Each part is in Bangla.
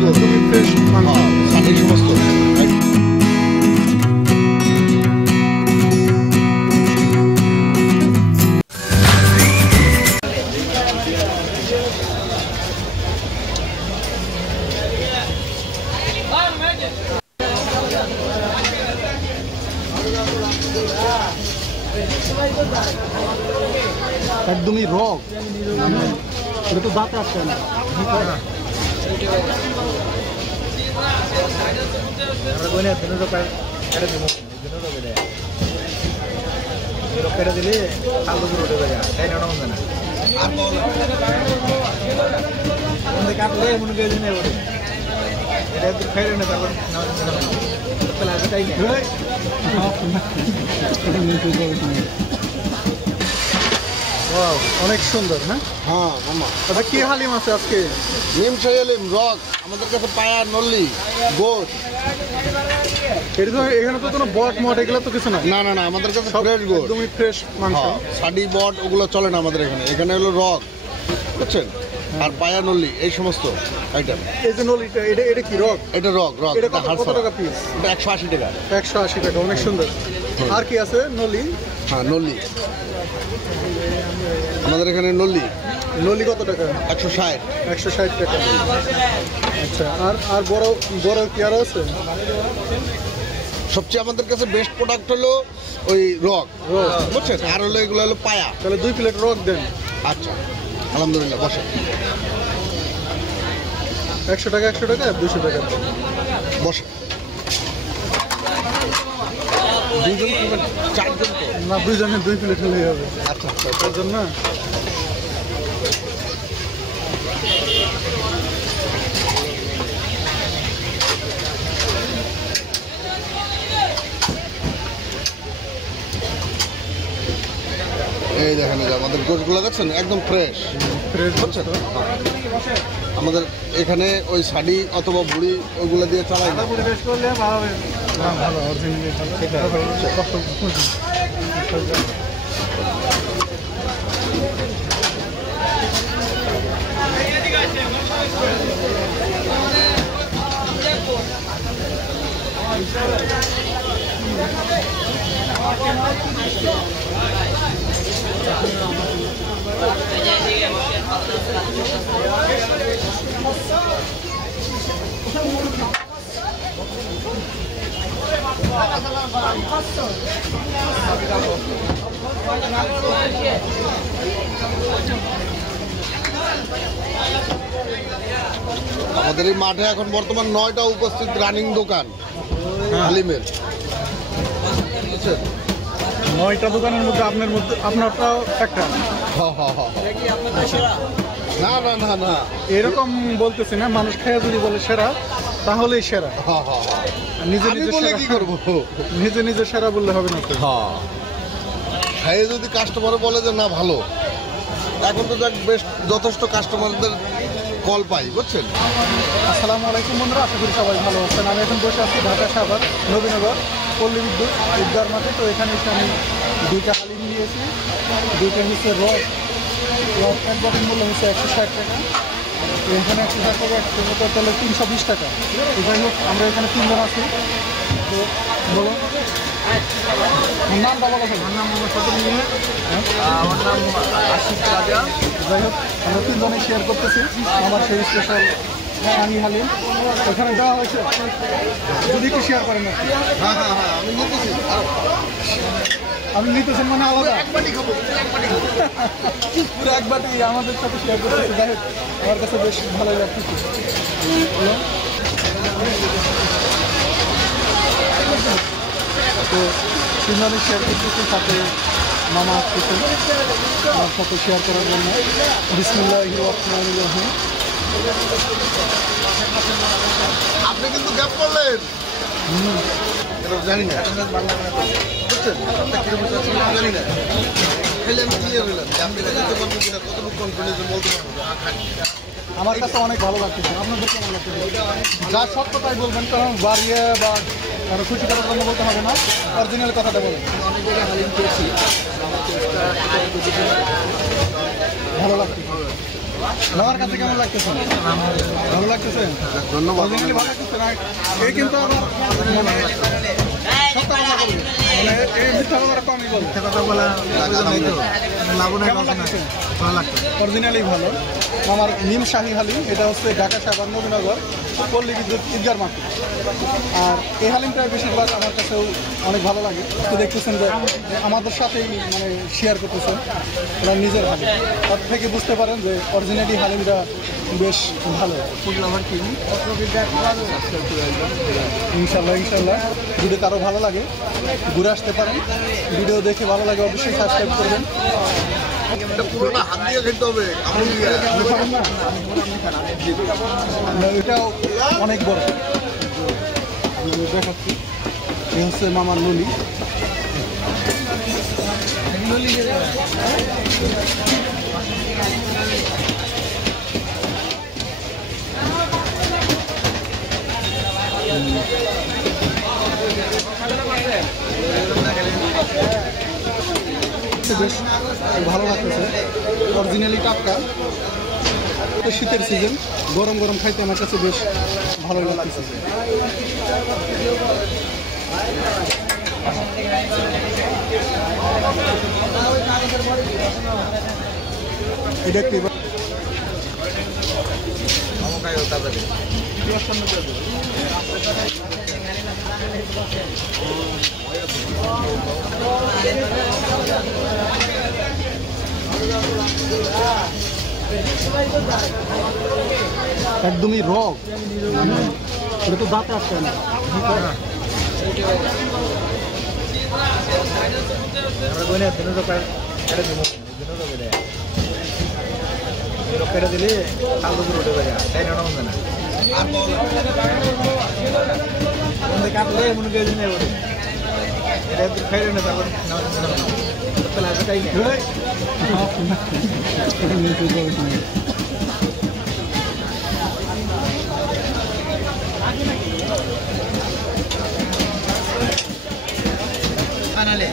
গো, তুমি ফ্রেশ মাংস। এই সমস্ত একদমই রক, এটা তো দাঁতে আসছে না। দিলে আলু উঠে যায় তাই না কাটলে মনে করে দিনে ওঠে এটা একটু খাইলে না তারপর তাই না অনেক সুন্দর। হ্যাঁ হ্যাঁ মামা, এটা কি হালিম আছে আজকে? নিম শাহিলিম, রক, আমাদের কাছে পায়া, নল্লি, গোট। এটা তো এখানে তো কোনো বট মট এগুলো তো কিছু না। না না না, আমাদের কাছে ফ্রেশ গোট, একদমই ফ্রেশ মাংস। সাডি বট ওগুলো চলে না আমাদের এখানে। এখানে হলো রক, বুঝছেন, আর পায়া, নল্লি, এই সমস্ত আইটেম। এই যে নলিটা, এটা এটা কি রক? এটা রক, রক, এটা এটা কত টাকা পিস? এটা 180 টাকা। 180 টাকা, অনেক সুন্দর। আর কি আছে? নলি। হ্যাঁ, নল্লি, আমাদের এখানে নল্লি নলি কত টাকা? 160। 160 টাকা। আচ্ছা, আর আর বড় বড় কি আর আছে? সবচেয়ে আমাদের কাছে বেস্ট প্রোডাক্ট হলো ওই রক, বুঝছেন, আর হলো এগুলো হলো পায়া। তাহলে 2 প্লেট রক দেন। আচ্ছা, আলহামদুলিল্লাহ, বসে 100 টাকা, 100 টাকা, 200 টাকা। বসে। দুজন খাবেন? 4 জন তো? না, 2 জনের 2 প্লেট হলেই হবে। আচ্ছা আচ্ছা, তার জন্য এই দেখেন, এই যে আমাদের গোশগুলো দেখছেন একদম ফ্রেশ ফ্রেশ হচ্ছে। আমাদের এখানে ওই শাড়ি অথবা বুড়ি ওইগুলো দিয়ে চালাই না। পরিবেশ করলে ভালো হবে। ভালো অরিজিনালি আমাদের এই মাঠে এখন বর্তমান 9টা উপস্থিত রানিং দোকান হালিমের, বুঝছেন। 9টা দোকানের মধ্যে আপনারটাও একটা। হ্যাঁ হ্যাঁ হ্যাঁ, না না না না, এরকম বলতেছি না, মানুষ খেয়ে যদি বলে সেরা তাহলেই সেরা। হ্যাঁ হ্যাঁ হ্যাঁ, নিজে আমি নিজে বলে সেরা কি করবো? নিজে নিজে সেরা বললে হবে না তো। হ্যাঁ, খাইয়ে যদি কাস্টমার বলে যে না ভালো, এখন তো দেখ বেশ যথেষ্ট কাস্টমারদের কল পাই, বুঝছেন। আসসালামু আলাইকুম বন্ধুরা, আশা করি সবাই ভালো আছেন। আমি এখন বসে আছি ঢাকা সাভার নবীনগর পল্লী বিদ্যুৎ ঈদগার মাঠে। তো এখানে এসে আমি 2টা হালিম নিয়েছি। 2টা হচ্ছে রক এক বটন মূল্য হচ্ছে 160 টাকা। তো এখানে 160 টাকা, 100 টাকা তাহলে 320 টাকা। তো যাই হোক, আমরা এখানে 3 জন আছি। তো বলো নামটা বলো। আমার নাম মোহাম্মদ ফজল মিয়া। আমার নাম আশিক রাজা। যাই হোক, আমরা 3 জনে শেয়ার করতেছি আমার সেই স্পেশাল আমি হালিম। এখানে দেওয়া হয়েছে, যদি একটু শেয়ার করেন। হ্যাঁ হ্যাঁ হ্যাঁ, আমি নিতেছি। আপনি নিতেছেন মানে আলাদা একবারই খাবো, একবারই খাবো। পুরো একবারই আমাদের সাথে শেয়ার করতেছে। যাই হোক, আমার কাছে বেশ ভালোই লাগতেছে। তো 3 জনে শেয়ার করতেছি, সাথে মামা আসতেছেন আমার সাথে শেয়ার করার জন্য। বিসমিল্লাহির রহমানির রহিম। আপনি কিন্তু গ্যাপ করলেন, জানি না, বুঝছেন, আপনার কিরকম চাচ্ছেন জানি না। খাইলে আমি ক্লিয়ার হইলাম যে আপনি দিতে পারবেন কিনা, কতটুকু কনফিডেন্স বলতে পারবো। আমার কাছে অনেক ভালো লাগতেছে, আপনাদের কেমন লাগতেছে? যা সত্য তাই বলবেন, কারণ বাড়িয়ে বা আরো খুশি করার জন্য বলতে হবে না, অরিজিনাল কথাটা বলুন। অনেক জায়গায় হালিম খেয়েছি, ভালো লাগতেছে। আমার কাছে কেমন লাগতেছে? ভালো লাগতেছে? ধন্যবাদ। Originally ভালো লাগতেছে না? এই কিন্তু আবার মানে সত্য কথা বলবে। মানে এই মিথ্যা কথা কমই বলবে। মিথ্যা কথা বলা নাই তো, লাভ নাই, কেমন লস নাই। লাগতেছে? ভালো লাগতো। অরিজিনালি ভালো। আমার নিম শাহী হালিম, এটা হচ্ছে ঢাকা সাভার নবীনগর পল্লী বিদ্যুৎ ঈদগার মার্কেট। আর এই হালিমটা বেশিরভাগ আমার কাছেও অনেক ভালো লাগে। তো দেখতেছেন যে আমাদের সাথেই মানে শেয়ার করতেছেন ওরা নিজের হালিম, তার থেকে বুঝতে পারেন যে অরিজিনালি হালিমটা বেশ ভালো। ইনশাল্লাহ ইনশাল্লাহ ভিডিওতে আরও ভালো লাগে, ঘুরে আসতে পারেন। ভিডিও দেখে ভালো লাগে অবশ্যই সাবস্ক্রাইব করবেন। এটা পুরোটা হাত দিয়ে খেতে হবে, কামড় দিয়ে। এটাও অনেক বড় দেখাচ্ছি। এই হচ্ছে মামার ললি। বেশ ভালো লাগতেছে, অরিজিনালি টাটকা। তো শীতের সিজন, গরম গরম খাইতে আমার কাছে বেশ ভালো লাগতেছে। এটা একটু একদমই রক, এটা তো দাঁতে আসছে না। কেটে দিলে আলু উঠে যাবে, তাই না? না কাটলে মনে করে দিনে ওঠে, এটা খাইলে না, তারপর তাই আনালে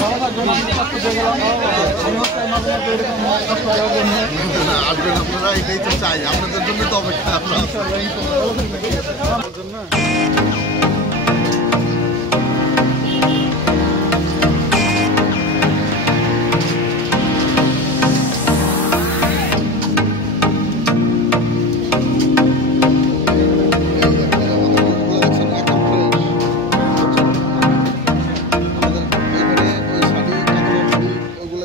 ভালো থাকবেন। আসবেন আপনারা, এটাই তো চাই, আপনাদের জন্য তো অপেক্ষা। আমরা